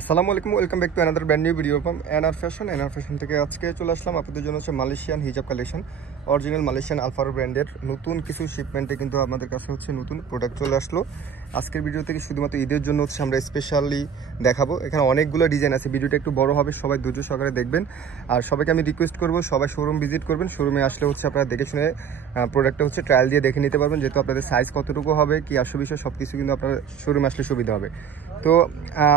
আসসালামু আলাইকুম, welcome back to another brand new video from NR fashion থেকে আজকে চলে আসলাম আপনাদের জন্য হচ্ছে মালয়েশিয়ান হিজাব কালেকশন। অরিজিনাল মালয়েশিয়ান আলফারো ব্র্যান্ডের নতুন কিছু শিপমেন্টে কিন্তু আমাদের কাছে হচ্ছে নতুন প্রোডাক্ট চলে আসলো। আজকের ভিডিও থেকে শুধুমাত্র ঈদের জন্য হচ্ছে আমরা স্পেশালি দেখাবো। এখানে অনেকগুলো ডিজাইন আছে, ভিডিওটা একটু বড় হবে, সবাই ধৈর্য সহকারে দেখবেন। আর সবাইকে আমি রিকোয়েস্ট করবো সবাই শোরুম ভিজিট করবেন। শোরুমে আসলে হচ্ছে আপনারা দেখে শুনে প্রোডাক্টটা হচ্ছে ট্রায়াল দিয়ে দেখে নিতে পারবেন, যেহেতু আপনাদের সাইজ কতটুকু হবে কি আসল বিষয় সব কিছু কিন্তু আপনার শোরুমে আসলে সুবিধা হবে। তো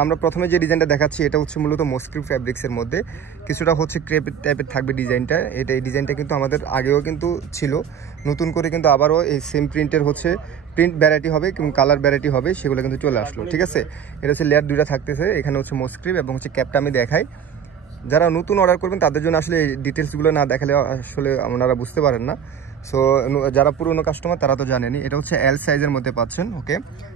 আমরা প্রথমে যে ডিজাইনটা দেখাচ্ছি এটা হচ্ছে মূলত মস্ক্রিপ ফ্যাব্রিক্সের মধ্যে কিছুটা হচ্ছে ক্রেপ টাইপের থাকবে ডিজাইনটা। এই ডিজাইনটা কিন্তু আমাদের আগেও কিন্তু ছিল, নতুন করে কিন্তু আবারও এই সেম প্রিন্টের হচ্ছে প্রিন্ট ভ্যারাইটি হবে এবং কালার ভ্যারাইটি হবে, সেগুলো কিন্তু চলে আসলো। ঠিক আছে, এটা হচ্ছে লেয়ার দুইটা থাকতেছে, এখানে হচ্ছে মস্ক্রিপ এবং হচ্ছে ক্যাপটা আমি দেখাই। যারা নতুন অর্ডার করবেন তাদের জন্য আসলে এই ডিটেলসগুলো না দেখালে আসলে আপনারা বুঝতে পারেন না। সো যারা পুরনো কাস্টমার তারা তো জানেনি। এটা হচ্ছে এল সাইজের মধ্যে পাচ্ছেন। ওকে,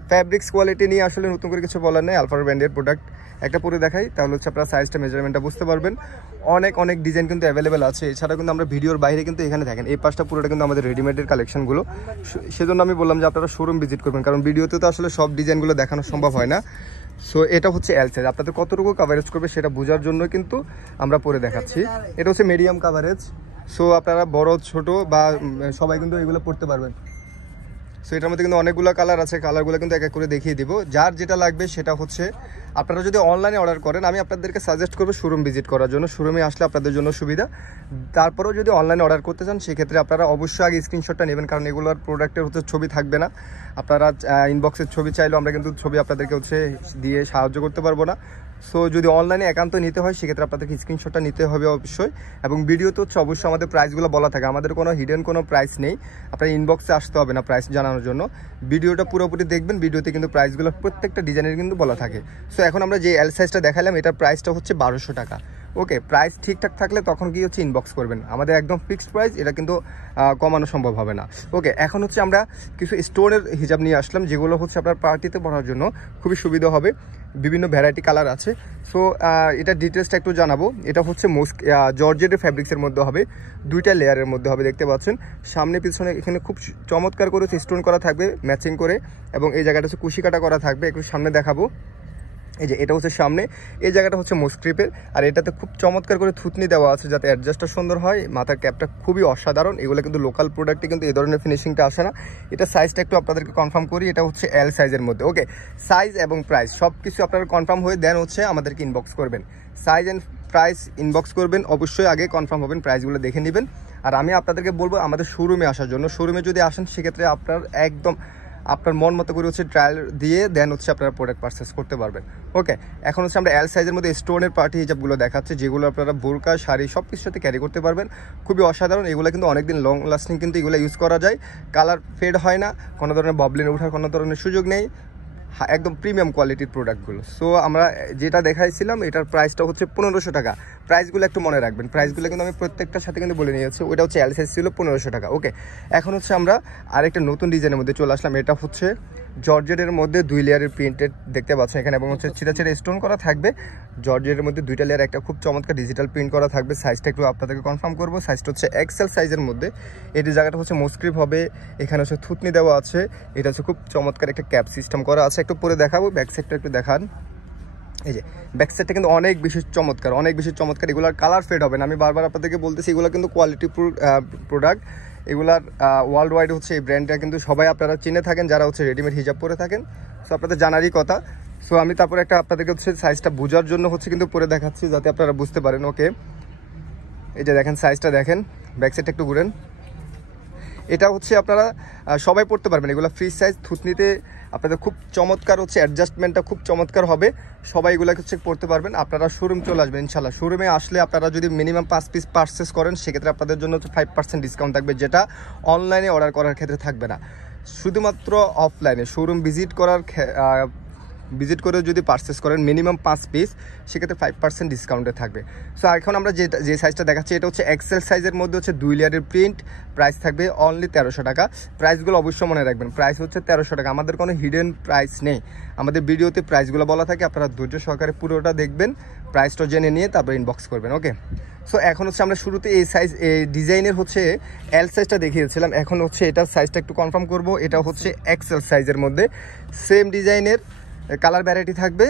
ফ্যাব্রিক্স কোয়ালিটি নিয়ে আসলে নতুন করে কিছু বলার নেই, আলফারো ব্র্যান্ডের প্রোডাক্ট। একটা পরে দেখাই তাহলে হচ্ছে আপনারা সাইজটা মেজারমেন্টটা বুঝতে পারবেন। অনেক ডিজাইন কিন্তু অ্যাভেলেবেল আছে। এছাড়া কিন্তু আমরা ভিডিওর বাইরে কিন্তু এখানে দেখেন এই পাশটা পুরোটা কিন্তু আমাদের রেডিমেডের কালেকশনগুলো। সেজন্য আমি বললাম যে আপনারা শোরুম ভিজিট করবেন, কারণ ভিডিওতে তো আসলে সব ডিজাইনগুলো দেখানো সম্ভব হয় না। সো এটা হচ্ছে এল সাইজ, আপনাদের কতটুকু কাভারেজ করবে সেটা বোঝার জন্য কিন্তু আমরা পরে দেখাচ্ছি। এটা হচ্ছে মিডিয়াম কাভারেজ। সো আপনারা বড় ছোট বা সবাই কিন্তু এগুলো পড়তে পারবেন। সো এটার মধ্যে কিন্তু অনেকগুলো কালার আছে, কালারগুলো কিন্তু এক এক করে দেখিয়ে দিব। যার যেটা লাগবে সেটা হচ্ছে আপনারা যদি অনলাইনে অর্ডার করেন আমি আপনাদেরকে সাজেস্ট করবো শোরুম ভিজিট করার জন্য। শোরুমে আসলে আপনাদের জন্য সুবিধা। তারপরেও যদি অনলাইনে অর্ডার করতে চান সেক্ষেত্রে আপনারা অবশ্যই আগে স্ক্রিনশটটা নেবেন, কারণ এগুলোর প্রোডাক্টের হচ্ছে ছবি থাকবে না। আপনারা ইনবক্সের ছবি চাইলেও আমরা কিন্তু ছবি আপনাদেরকে হচ্ছে দিয়ে সাহায্য করতে পারবো না। সো যদি অনলাইনে একান্ত নিতে হয় সেক্ষেত্রে আপনাদেরকে স্ক্রিনশটটা নিতে হবে অবশ্যই। এবং ভিডিওতে হচ্ছে অবশ্যই আমাদের প্রাইসগুলো বলা থাকে, আমাদের কোনো হিডেন কোনো প্রাইস নেই। আপনার ইনবক্সে আসতে হবে না প্রাইস জানানোর জন্য, ভিডিওটা পুরোপুরি দেখবেন। ভিডিওতে কিন্তু প্রাইসগুলো প্রত্যেকটা ডিজাইনের কিন্তু বলা থাকে। সো এখন আমরা যে এল সাইজটা দেখালাম এটার প্রাইসটা হচ্ছে 1200 টাকা। ওকে, প্রাইস ঠিকঠাক থাকলে তখন কি হচ্ছে ইনবক্স করবেন, আমাদের একদম ফিক্সড প্রাইস, এটা কিন্তু কমানো সম্ভব হবে না। ওকে, এখন হচ্ছে আমরা কিছু স্টোনের হিজাব নিয়ে আসলাম, যেগুলো হচ্ছে আপনার পার্টিতে পরার জন্য খুবই সুবিধা হবে। বিভিন্ন ভ্যারাইটি কালার আছে। সো এটা ডিটেলসটা একটু জানাবো। এটা হচ্ছে জর্জেটের ফ্যাব্রিক্সের মধ্যে হবে, দুইটা লেয়ারের মধ্যে হবে, দেখতে পাচ্ছেন সামনে পিছনে এখানে খুব চমৎকার করে স্টোন করা থাকবে ম্যাচিং করে, এবং এই জায়গাটা হচ্ছে কুশি কাটা করা থাকবে। একটু সামনে দেখাবো, এই যে এটা হচ্ছে সামনে, এই জায়গাটা হচ্ছে মস্ক্রিপের, আর এটাতে খুব চমৎকার করে থুতনি দেওয়া আছে যাতে অ্যাডজাস্টটা সুন্দর হয়। মাথার ক্যাপটা খুবই অসাধারণ, এগুলো কিন্তু লোকাল প্রোডাক্টে কিন্তু এই ধরনের ফিনিশিংটা আসে না। এটা সাইজটা একটু আপনাদেরকে কনফার্ম করি, এটা হচ্ছে এল সাইজের মধ্যে। ওকে, সাইজ এবং প্রাইস সব কিছু আপনারা কনফার্ম হয়ে দেন হচ্ছে আমাদেরকে ইনবক্স করবেন। সাইজ অ্যান্ড প্রাইস ইনবক্স করবেন, অবশ্যই আগে কনফার্ম হবেন, প্রাইসগুলো দেখে নেবেন। আর আমি আপনাদেরকে বলবো আমাদের শোরুমে আসার জন্য। শোরুমে যদি আসেন সেক্ষেত্রে আপনার একদম আপনার মন মতো করে হচ্ছে ট্রায়াল দিয়ে দেন হচ্ছে আপনারা প্রোডাক্ট পারচেস করতে পারবেন। ওকে, এখন হচ্ছে আমরা এল সাইজের মধ্যে স্টোনের পার্টি হিজাবগুলো দেখাচ্ছি, যেগুলো আপনারা বোরকা শাড়ি সব কিছুর সাথে ক্যারি করতে পারবেন। খুবই অসাধারণ, এগুলো কিন্তু অনেকদিন লং লাস্টিং কিন্তু এগুলো ইউজ করা যায়, কালার ফেড হয় না, কোনো ধরনের ববলিন ওঠার কোনো ধরনের সুযোগ নেই, একদম প্রিমিয়াম কোয়ালিটির প্রোডাক্টগুলো। সো আমরা যেটা দেখাইছিলাম এটার প্রাইসটা হচ্ছে 1500 টাকা। প্রাইসগুলো একটু মনে রাখবেন, প্রাইসগুলো কিন্তু আমি প্রত্যেকটার সাথে কিন্তু বলে নিয়েছি। ওইটা হচ্ছে এল সাইজ ছিল 1500 টাকা। ওকে, এখন হচ্ছে আমরা আরেকটা নতুন ডিজাইনের মধ্যে চলে আসলাম। এটা হচ্ছে জর্জেটের মধ্যে 2 লেয়ারের প্রিন্টেড দেখতে পাচ্ছেন এখানে, এবং হচ্ছে ছিটা স্টোন করা থাকবে। জর্জেটের মধ্যে 2টা লেয়ার, একটা খুব চমৎকার ডিজিটাল প্রিন্ট করা থাকবে। সাইজটা একটু আপনাদেরকে কনফার্ম করবো, সাইজটা হচ্ছে এক্সেল সাইজের মধ্যে। এটি জায়গাটা হচ্ছে মস্ক্রিপ হবে, এখানে হচ্ছে থুতনি দেওয়া আছে, এটা হচ্ছে খুব চমৎকার একটা ক্যাপ সিস্টেম করা আছে। একটু পরে দেখাবো, ব্যাক সাইডটা একটু দেখান। এই যে ব্যাক সাইডটা কিন্তু অনেক বেশি চমৎকার, এগুলার কালার ফেড হবে না। আমি বারবার আপনাদেরকে বলতেছি এগুলো কিন্তু কোয়ালিটি প্রোডাক্ট, এগুলার ওয়ার্ল্ড ওয়াইড হচ্ছে এই ব্র্যান্ডটা কিন্তু সবাই আপনারা চিনে থাকেন যারা হচ্ছে রেডিমেড হিজাব পরে থাকেন। সো আপনাদের জানারই কথা। সো আমি তারপরে একটা আপনাদেরকে হচ্ছে সাইজটা বোঝার জন্য হচ্ছে কিন্তু পরে দেখাচ্ছি যাতে আপনারা বুঝতে পারেন। ওকে, এই যে দেখেন সাইজটা দেখেন, ব্যাক সাইডটা একটু ঘুরেন। এটা হচ্ছে আপনারা সবাই পড়তে পারবেন, এগুলো ফ্রি সাইজ, থুতনিতে আপনাদের খুব চমৎকার হচ্ছে অ্যাডজাস্টমেন্টটা খুব চমৎকার হবে, সবাই এগুলো হচ্ছে পড়তে পারবেন। আপনারা শোরুম চলে আসবেন ইনশাল্লাহ। শোরুমে আসলে আপনারা যদি মিনিমাম 5 পিস পারচেস করেন সেক্ষেত্রে আপনাদের জন্য হচ্ছে 5% ডিসকাউন্ট থাকবে, যেটা অনলাইনে অর্ডার করার ক্ষেত্রে থাকবে না। শুধুমাত্র অফলাইনে শোরুম ভিজিট করে যদি পারচেস করেন মিনিমাম 5 পিস সেক্ষেত্রে 5% ডিসকাউন্টে থাকবে। সো এখন আমরা যে সাইজটা দেখাচ্ছি এটা হচ্ছে এক্সেল সাইজের মধ্যে হচ্ছে 2 লেয়ারের প্রিন্ট, প্রাইস থাকবে অনলি 1300 টাকা। প্রাইসগুলো অবশ্যই মনে রাখবেন, প্রাইস হচ্ছে 1300 টাকা, আমাদের কোনো হিডেন প্রাইস নেই, আমাদের ভিডিওতে প্রাইসগুলো বলা থাকে। আপনারা ধৈর্য সহকারে পুরোটা দেখবেন, প্রাইসটা জেনে নিয়ে তারপর ইনবক্স করবেন। ওকে, সো এখন হচ্ছে আমরা শুরুতে এই সাইজ এই ডিজাইনের হচ্ছে এল সাইজটা দেখিয়েছিলাম, এখন হচ্ছে এটার সাইজটা একটু কনফার্ম করব। এটা হচ্ছে এক্সেল সাইজের মধ্যে সেম ডিজাইনের কালার ভ্যারাইটি থাকবে,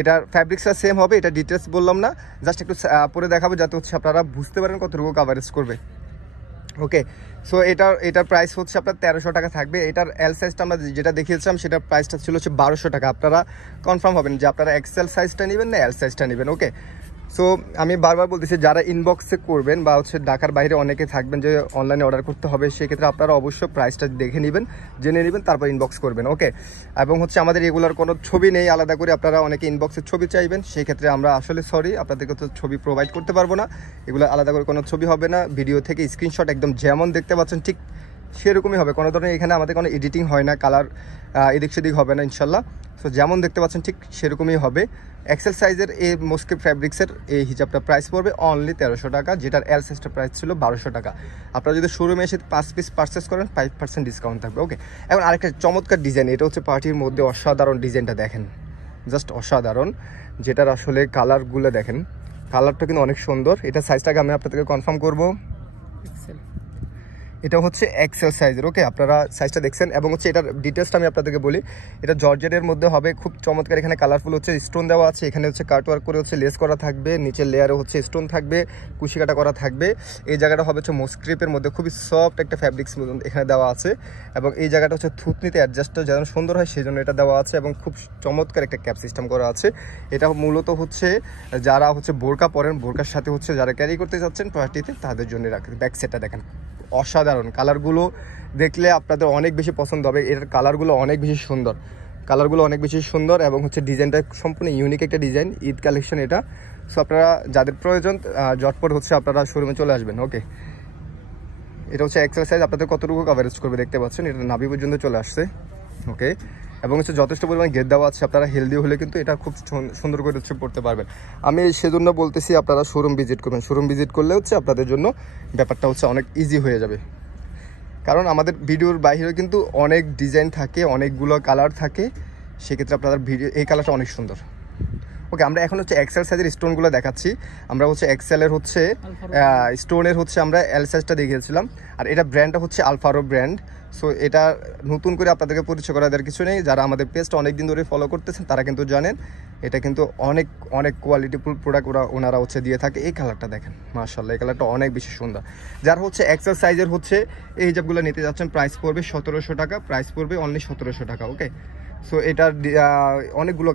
এটার ফ্যাব্রিক্সটা সেম হবে, এটা ডিটেলস বললাম না, জাস্ট একটু পরে দেখাবো যাতে হচ্ছে আপনারা বুঝতে পারেন কতটুকু কাভারেজ করবে। ওকে, সো এটার প্রাইস হচ্ছে আপনার 1300 টাকা থাকবে। এটার এল সাইজটা আমরা যেটা দেখিয়েছিলাম সেটার প্রাইসটা ছিল হচ্ছে 1200 টাকা। আপনারা কনফার্ম হবেন যে আপনারা এক্সেল সাইজটা নেবেন না এল সাইজটা নেবেন। ওকে, সো আমি বারবার বলতেছি যারা ইনবক্সে করবেন বা হচ্ছে ঢাকার বাইরে অনেকে থাকবেন যে অনলাইনে অর্ডার করতে হবে, সেক্ষেত্রে আপনারা অবশ্যই প্রাইসটা দেখে নেবেন, জেনে নেবেন, তারপর ইনবক্স করবেন। ওকে, এবং হচ্ছে আমাদের এগুলোর কোনো ছবি নেই আলাদা করে, আপনারা অনেকে ইনবক্সের ছবি চাইবেন, সেই ক্ষেত্রে আমরা আসলে সরি আপনাদেরকে তো ছবি প্রোভাইড করতে পারবো না, এগুলো আলাদা করে কোনো ছবি হবে না। ভিডিও থেকে স্ক্রিনশট একদম যেমন দেখতে পাচ্ছেন ঠিক সেরকমই হবে, কোনো ধরনের এখানে আমাদের কোনো এডিটিং হয় না, কালার এদিক সেদিক হবে না ইনশাল্লাহ। সো যেমন দেখতে পাচ্ছেন ঠিক সেরকমই হবে। এক্সেল সাইজের এই মস্কিপ ফ্যাব্রিক্সের এই হিজাবটা প্রাইস পড়বে অনলি 1300 টাকা, যেটার এল সাইজটা প্রাইস ছিল 1200 টাকা। আপনারা যদি শোরুমে এসে 5 পিস পারচেস করেন 5% ডিসকাউন্ট থাকবে। ওকে, এখন আরেকটা চমৎকার ডিজাইন, এটা হচ্ছে পার্টির মধ্যে অসাধারণ ডিজাইনটা দেখেন, জাস্ট অসাধারণ, যেটার আসলে কালারগুলো দেখেন, কালারটা কিন্তু অনেক সুন্দর। এটা সাইজটাকে আমি আপনাদেরকে কনফার্ম করবো, এটা হচ্ছে এক্সেল সাইজের। ওকে, আপনারা সাইজটা দেখছেন, এবং হচ্ছে এটার ডিটেলসটা আমি আপনাদেরকে বলি, এটা জর্জেটের মধ্যে হবে, খুব চমৎকার। এখানে কালারফুল হচ্ছে স্টোন দেওয়া আছে, এখানে হচ্ছে কাটওয়ার্ক করে হচ্ছে লেস করা থাকবে, নিচের লেয়ারে হচ্ছে স্টোন থাকবে, কুশি কাটা করা থাকবে। এই জায়গাটা হবে হচ্ছে মোস্ক্রিপের মধ্যে, খুবই সফট একটা ফ্যাব্রিক্স এখানে দেওয়া আছে, এবং এই জায়গাটা হচ্ছে থুতনিতে অ্যাডজাস্টটা যেন সুন্দর হয় সেই জন্য এটা দেওয়া আছে, এবং খুব চমৎকার একটা ক্যাপ সিস্টেম করা আছে। এটা মূলত হচ্ছে যারা হচ্ছে বোরকা পরেন, বোরকার সাথে হচ্ছে যারা ক্যারি করতে চাচ্ছেন পার্টিতে, তাদের জন্য রাখে। ব্যাক সেটটা দেখেন, অসাধারণ, কালারগুলো দেখলে আপনাদের অনেক বেশি পছন্দ হবে। এর কালারগুলো অনেক বেশি সুন্দর, কালারগুলো অনেক বেশি সুন্দর, এবং হচ্ছে ডিজাইনটা সম্পূর্ণ ইউনিক একটা ডিজাইন, ঈদ কালেকশন এটা। সো আপনারা যাদের প্রয়োজন ঝটপট হচ্ছে আপনারা শোরুমে চলে আসবেন। ওকে, এটা হচ্ছে এক্সেল সাইজ, আপনাদের কতটুকু কভারেজ করবে দেখতে পাচ্ছেন, এটা নাভি পর্যন্ত চলে আসছে। ওকে, এবং হচ্ছে যথেষ্ট পরিমাণে গেট দেওয়া আছে, আপনারা হেলদি হলে কিন্তু এটা খুব সুন্দর করে হচ্ছে পড়তে পারবেন। আমি সেজন্য বলতেছি আপনারা শোরুম ভিজিট করবেন, শোরুম ভিজিট করলে হচ্ছে আপনাদের জন্য ব্যাপারটা হচ্ছে অনেক ইজি হয়ে যাবে, কারণ আমাদের ভিডিওর বাইরেও কিন্তু অনেক ডিজাইন থাকে, অনেকগুলো কালার থাকে, সেক্ষেত্রে আপনাদের ভিডিও এই কালারটা অনেক সুন্দর। ওকে, আমরা এখন হচ্ছে এক্সেল সাইজের স্টোনগুলো দেখাচ্ছি। আমরা হচ্ছে এক্সেলের হচ্ছে স্টোনের হচ্ছে আমরা এল সাইজটা দেখিয়েছিলাম, আর এটা ব্র্যান্ডটা হচ্ছে আলফারো ব্র্যান্ড। সো এটা নতুন করে আপনাদেরকে পরিচয় করা দেওয়ার কিছু নেই, যারা আমাদের পেজটা অনেক দিন ধরে ফলো করতেছেন তারা কিন্তু জানেন এটা কিন্তু অনেক অনেক কোয়ালিটিফুল প্রোডাক্ট ওনারা হচ্ছে দিয়ে থাকে। এই কালারটা দেখেন, মাশাআল্লাহ, এই কালারটা অনেক বেশি সুন্দর। যারা হচ্ছে এক্সেল সাইজের হচ্ছে এই হিজাবগুলো নিতে যাচ্ছেন, প্রাইস পড়বে 1700 টাকা, প্রাইস পড়বে অনলি 1700 টাকা। ওকে, সো এটার অনেকগুলো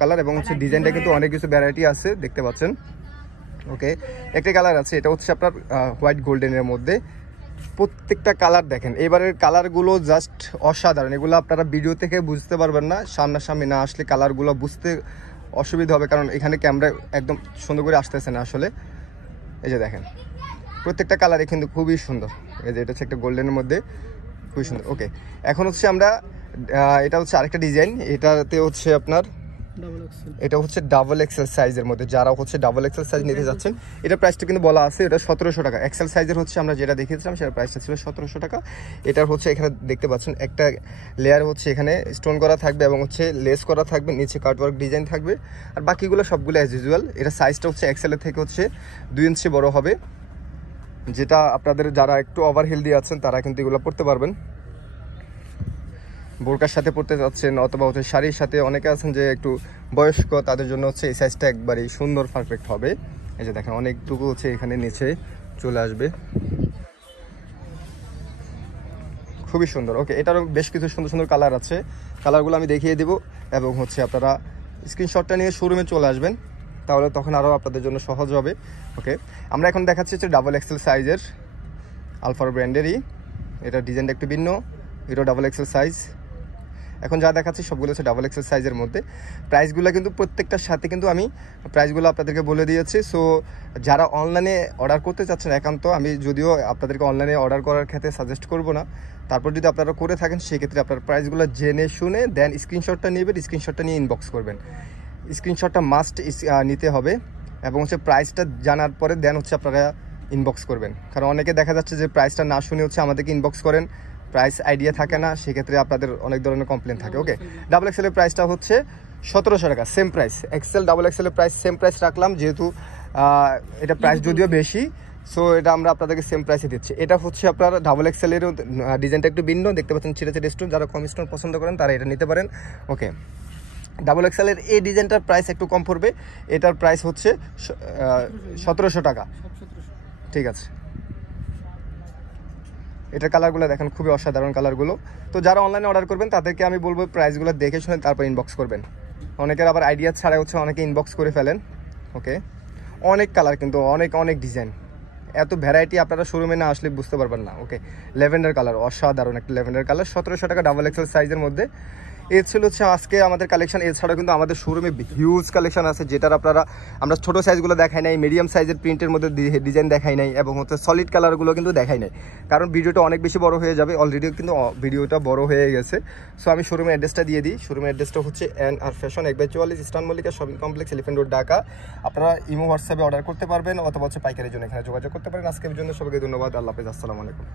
কালার এবং হচ্ছে ডিজাইনটা কিন্তু অনেক কিছু ভ্যারাইটি আছে দেখতে পাচ্ছেন। ওকে, একটা কালার আছে, এটা হচ্ছে আপনার হোয়াইট গোল্ডেনের মধ্যে, প্রত্যেকটা কালার দেখেন, এবারের কালারগুলো জাস্ট অসাধারণ। এগুলো আপনারা ভিডিও থেকে বুঝতে পারবেন না, সামনাসামনি না আসলে কালারগুলো বুঝতে অসুবিধা হবে, কারণ এখানে ক্যামেরা একদম সুন্দর করে আসতেছে না আসলে। এই যে দেখেন, প্রত্যেকটা কালারে কিন্তু খুবই সুন্দর। এই যে এটা হচ্ছে একটা গোল্ডেনের মধ্যে, খুবই সুন্দর। ওকে, এখন হচ্ছে আমরা এটা হচ্ছে আরেকটা ডিজাইন, এটাতে হচ্ছে আপনার এটা হচ্ছে ডাবল এক্সেল সাইজের মধ্যে, যারা হচ্ছে ডাবল এক্সেল সাইজ নিতে যাচ্ছেন, এটা প্রাইসটা কিন্তু বলা আছে, এটা 1700 টাকা। এক্সেল সাইজের হচ্ছে আমরা যেটা দেখিয়েছিলাম সেটার প্রাইসটা ছিল 1700 টাকা। এটার হচ্ছে এখানে দেখতে পাচ্ছেন একটা লেয়ার হচ্ছে এখানে স্টোন করা থাকবে এবং হচ্ছে লেস করা থাকবে, নিচে কাটওয়ার্ক ডিজাইন থাকবে, আর বাকিগুলো সবগুলো অ্যাজ ইউজুয়াল। এটা সাইজটা হচ্ছে এক্সেলের থেকে হচ্ছে 2 ইঞ্চি বড় হবে, যেটা আপনাদের যারা একটু ওভার হেলদি আছেন তারা কিন্তু এগুলো পড়তে পারবেন, বোরকার সাথে পড়তে যাচ্ছেন অথবা হচ্ছে শাড়ির সাথে, অনেকে আছেন যে একটু বয়স্ক, তাদের জন্য হচ্ছে এই সাইজটা একবারই সুন্দর পারফেক্ট হবে। এই যে দেখেন, অনেকটুকু হচ্ছে এখানে নিচে চলে আসবে, খুবই সুন্দর। ওকে, এটারও বেশ কিছু সুন্দর সুন্দর কালার আছে, কালারগুলো আমি দেখিয়ে দেবো, এবং হচ্ছে আপনারা স্ক্রিনশটটা নিয়ে শোরুমে চলে আসবেন, তাহলে তখন আরও আপনাদের জন্য সহজ হবে। ওকে, আমরা এখন দেখাচ্ছি হচ্ছে ডাবল এক্সেল সাইজের আলফার ব্র্যান্ডেরই, এটা ডিজাইনটা একটু ভিন্ন, এটাও ডাবল এক্সেল সাইজ। এখন যা দেখাচ্ছি সবগুলো হচ্ছে ডাবল এক্সেল সাইজের মধ্যে। প্রাইসগুলো কিন্তু প্রত্যেকটার সাথে কিন্তু আমি প্রাইসগুলো আপনাদেরকে বলে দিয়েছি। সো যারা অনলাইনে অর্ডার করতে চাচ্ছেন, একান্ত আমি যদিও আপনাদেরকে অনলাইনে অর্ডার করার ক্ষেত্রে সাজেস্ট করব না, তারপর যদি আপনারা করে থাকেন সেক্ষেত্রে আপনার প্রাইসগুলো জেনে শুনে দেন স্ক্রিনশটটা নেবেন, স্ক্রিনশটটা নিয়ে ইনবক্স করবেন, স্ক্রিনশটটা মাস্ট নিতে হবে, এবং হচ্ছে প্রাইসটা জানার পরে দেন হচ্ছে আপনারা ইনবক্স করবেন, কারণ অনেকে দেখা যাচ্ছে যে প্রাইসটা না শুনে হচ্ছে আমাদেরকে ইনবক্স করেন, প্রাইস আইডিয়া থাকে না, সেক্ষেত্রে আপনাদের অনেক ধরনের কমপ্লেন থাকে। ওকে, ডাবল এক্সেলের প্রাইসটা হচ্ছে 1700 টাকা, সেম প্রাইস। এক্সেল ডাবল এক্সেলের প্রাইস সেম প্রাইস রাখলাম, যেহেতু এটা প্রাইস যদিও বেশি, সো এটা আমরা আপনাদেরকে সেম প্রাইসে দিচ্ছি। এটা হচ্ছে আপনার ডাবল এক্সেলেরও ডিজাইনটা একটু ভিন্ন, দেখতে পাচ্ছেন ছিঁড়ে ছিঁড়ে স্টোন, যারা কম স্টোন পছন্দ করেন তারা এটা নিতে পারেন। ওকে, ডাবল এক্সেলের এই ডিজাইনটার প্রাইস একটু কম পড়বে, এটার প্রাইস হচ্ছে 1700 টাকা। ঠিক আছে, এটার কালারগুলো দেখেন খুবই অসাধারণ কালারগুলো। তো যারা অনলাইনে অর্ডার করবেন তাদেরকে আমি বলবো প্রাইসগুলো দেখে শুনে তারপর ইনবক্স করবেন। অনেকের আবার আইডিয়া ছাড়া হচ্ছে অনেকে ইনবক্স করে ফেলেন। ওকে, অনেক কালার কিন্তু অনেক অনেক ডিজাইন, এত ভ্যারাইটি আপনারা শোরুমে না আসলে বুঝতে পারবেন না। ওকে, ল্যাভেন্ডার কালার, অসাধারণ একটা ল্যাভেন্ডার কালার, 1700 টাকা ডাবল এক্সেল সাইজের মধ্যে। এই ছিল হচ্ছে আজকে আমাদের কালেকশন। এছাড়াও কিন্তু আমাদের শোরুমে হিউজ কালেকশন আছে, যেটার আমরা ছোটো সাইজগুলো দেখাই নাই, মিডিয়াম সাইজের প্রিন্টের মধ্যে ডিজাইন দেখাই নাই, এবং হচ্ছে সলিড কালারগুলো কিন্তু দেখাই নাই, কারণ ভিডিওটা অনেক বেশি বড় হয়ে যাবে। অলরেডি কিন্তু ভিডিওটা বড় হয়ে গেছে। সো আমি শোরুমের অ্যাড্রেসটা দিয়ে দিই। শোরুমের অ্যাড্রেসটা হচ্ছে NR fashion 1/44 eastern Mallika shopping complex, elephant road, Dhaka. আপনারা ইমো হোয়াটসঅ্যাপে অর্ডার করতে পারবেন অথবা হচ্ছে পাইকারির জন্য এখানে যোগাযোগ করতে পারেন। আজকের জন্য সবাইকে ধন্যবাদ। আল্লাহ হাফেজ, আসসালামু আলাইকুম।